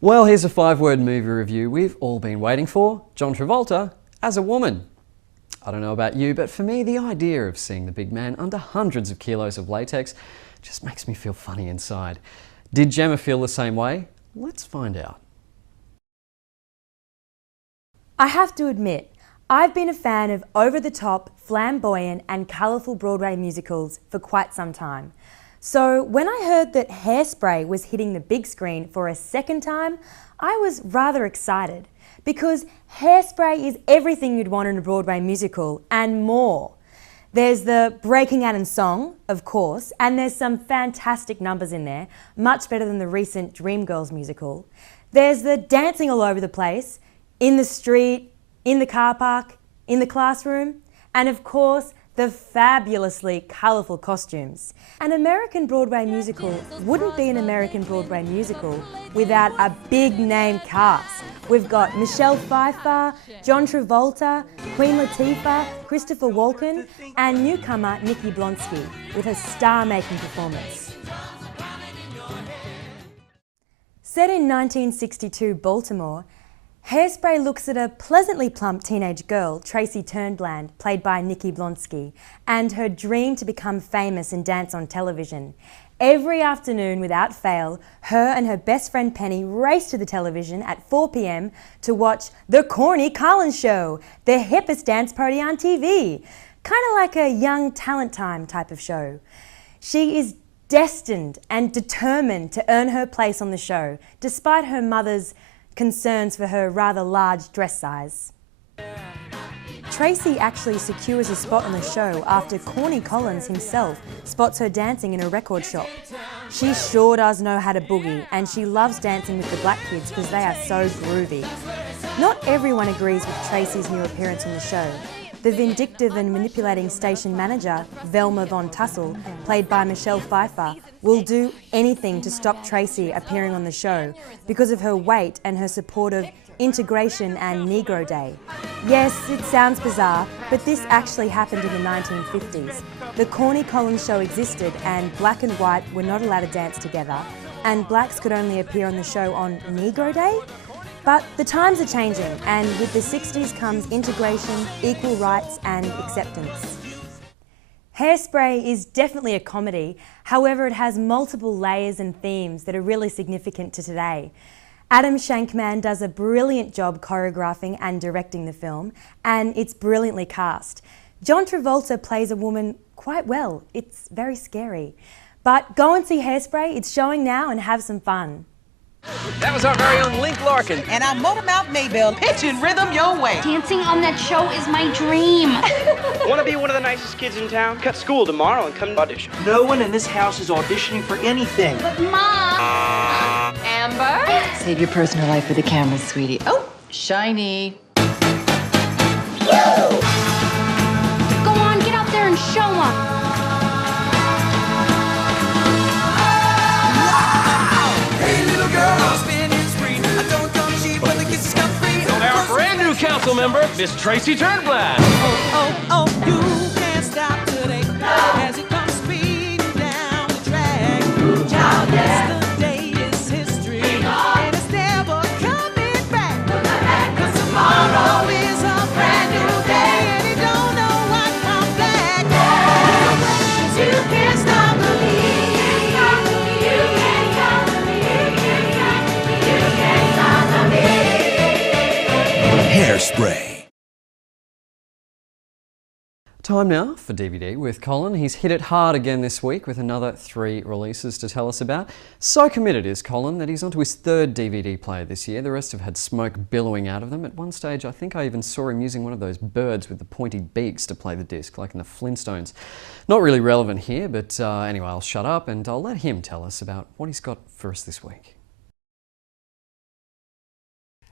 Well, here's a 5-word movie review we've all been waiting for. John Travolta as a woman. I don't know about you, but for me, the idea of seeing the big man under hundreds of kilos of latex just makes me feel funny inside. Did Gemma feel the same way? Let's find out. I have to admit, I've been a fan of over-the-top, flamboyant and colourful Broadway musicals for quite some time. So when I heard that Hairspray was hitting the big screen for a second time, I was rather excited because Hairspray is everything you'd want in a Broadway musical and more. There's the breaking out in song, of course, and there's some fantastic numbers in there, much better than the recent Dreamgirls musical. There's the dancing all over the place, in the street, in the car park, in the classroom, and of course, the fabulously colourful costumes. An American Broadway musical wouldn't be an American Broadway musical without a big name cast. We've got Michelle Pfeiffer, John Travolta, Queen Latifah, Christopher Walken, and newcomer Nikki Blonsky with a star-making performance. Set in 1962 Baltimore, Hairspray looks at a pleasantly plump teenage girl, Tracy Turnbland, played by Nikki Blonsky, and her dream to become famous and dance on television. Every afternoon, without fail, her and her best friend Penny race to the television at 4 p.m. to watch The Corny Collins Show, the hippest dance party on TV. Kind of like a young talent time type of show. She is destined and determined to earn her place on the show, despite her mother's concerns for her rather large dress size. Tracy actually secures a spot on the show after Corny Collins himself spots her dancing in a record shop. She sure does know how to boogie, and she loves dancing with the black kids because they are so groovy. Not everyone agrees with Tracy's new appearance on the show. The vindictive and manipulating station manager, Velma Von Tussle, played by Michelle Pfeiffer, will do anything to stop Tracy appearing on the show because of her weight and her support of integration and Negro Day. Yes, it sounds bizarre, but this actually happened in the 1950s. The Corny Collins Show existed and black and white were not allowed to dance together, and blacks could only appear on the show on Negro Day. But the times are changing, and with the 60s comes integration, equal rights and acceptance. Hairspray is definitely a comedy, however it has multiple layers and themes that are really significant to today. Adam Shankman does a brilliant job choreographing and directing the film, and it's brilliantly cast. John Travolta plays a woman quite well. It's very scary. But go and see Hairspray, it's showing now, and have some fun. That was our very own Link Larkin. And our Motormouth Maybell pitching rhythm your way. Dancing on that show is my dream. Want to be one of the nicest kids in town? Cut school tomorrow and come audition. No one in this house is auditioning for anything. But Mom! Amber? Save your personal life for the cameras, sweetie. Oh, shiny. Woo! Go on, get out there and show 'em. Our brand new council member, Miss Tracy Turnbland. Oh, you can't stop today as it comes speeding down the track. Child, yesterday is history, and it's never coming back. 'Cause tomorrow is a brand new day, and you don't know what comes back. You can't stop believing. You can't stop believing. You can't stop believing. Hairspray. Time now for DVD with Colin. He's hit it hard again this week with another 3 releases to tell us about. So committed is Colin that he's onto his 3rd DVD player this year. The rest have had smoke billowing out of them. At one stage, I think I even saw him using one of those birds with the pointy beaks to play the disc, like in the Flintstones. Not really relevant here, but anyway, I'll shut up and I'll let him tell us about what he's got for us this week.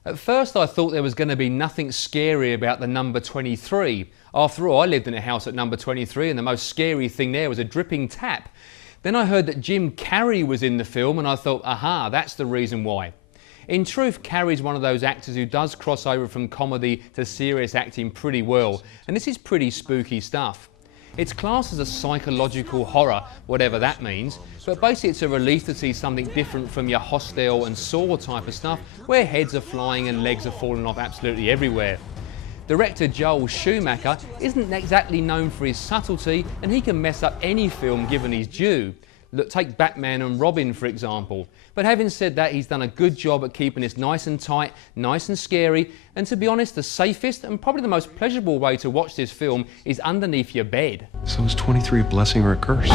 At first I thought there was going to be nothing scary about the number 23. After all, I lived in a house at number 23 and the most scary thing there was a dripping tap. Then I heard that Jim Carrey was in the film and I thought, aha, that's the reason why. In truth, Carrey's one of those actors who does cross over from comedy to serious acting pretty well, and this is pretty spooky stuff. It's classed as a psychological horror, whatever that means, but basically it's a relief to see something different from your Hostel and Saw type of stuff, where heads are flying and legs are falling off absolutely everywhere. Director Joel Schumacher isn't exactly known for his subtlety, and he can mess up any film given his due. Look, take Batman and Robin for example. But having said that, he's done a good job at keeping this nice and tight, nice and scary, and to be honest, the safest and probably the most pleasurable way to watch this film is underneath your bed. So is 23 a blessing or a curse?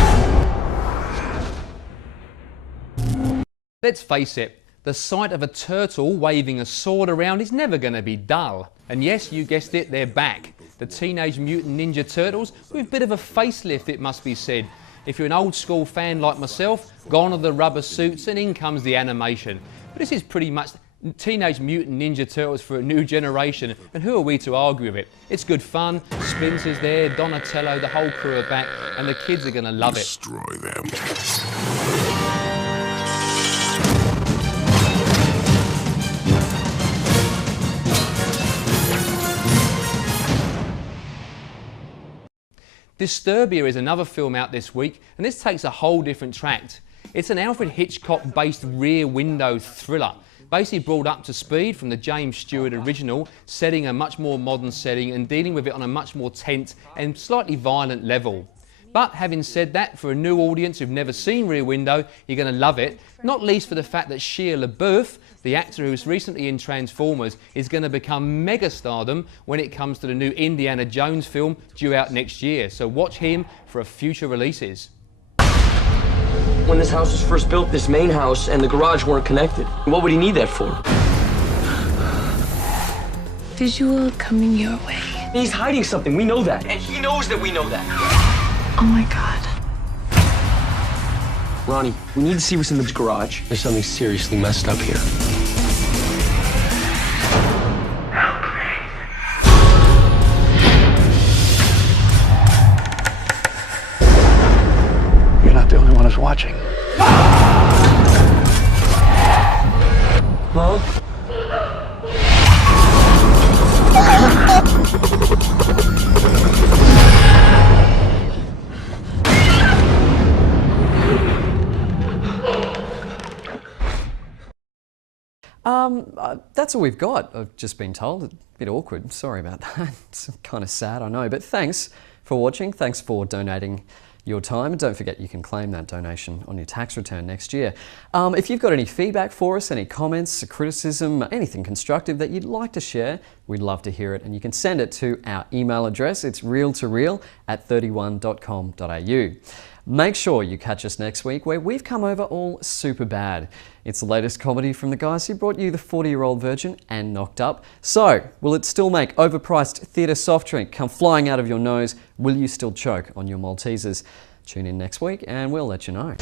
Let's face it, the sight of a turtle waving a sword around is never going to be dull. And yes, you guessed it, they're back. The Teenage Mutant Ninja Turtles with a bit of a facelift, it must be said. If you're an old school fan like myself, gone are the rubber suits and in comes the animation. But this is pretty much Teenage Mutant Ninja Turtles for a new generation, and who are we to argue with it? It's good fun, Splinter's there, Donatello, the whole crew are back, and the kids are going to love it. Destroy them. Disturbia is another film out this week, and this takes a whole different track. It's an Alfred Hitchcock-based Rear Window thriller, basically brought up to speed from the James Stewart original, setting a much more modern setting and dealing with it on a much more tense and slightly violent level. But having said that, for a new audience who've never seen Rear Window, you're going to love it, not least for the fact that Shia LaBeouf, the actor who was recently in Transformers, is going to become mega-stardom when it comes to the new Indiana Jones film due out next year. So watch him for future releases. When this house was first built, this main house and the garage weren't connected. What would he need that for? Visual coming your way. He's hiding something, we know that. And he knows that we know that. Oh my God. Ronnie, we need to see what's in the garage. There's something seriously messed up here. You're not the only one who's watching. Mom? That's all we've got, I've just been told. A bit awkward, sorry about that. It's kind of sad, I know, but thanks for watching, thanks for donating your time, and don't forget you can claim that donation on your tax return next year. If you've got any feedback for us, any comments, criticism, anything constructive that you'd like to share, we'd love to hear it, and you can send it to our email address. It's real2reel@31.com.au. Make sure you catch us next week where we've come over all super bad. It's the latest comedy from the guys who brought you The 40-Year-Old Virgin and Knocked Up. So, will it still make overpriced theatre soft drink come flying out of your nose? Will you still choke on your Maltesers? Tune in next week and we'll let you know.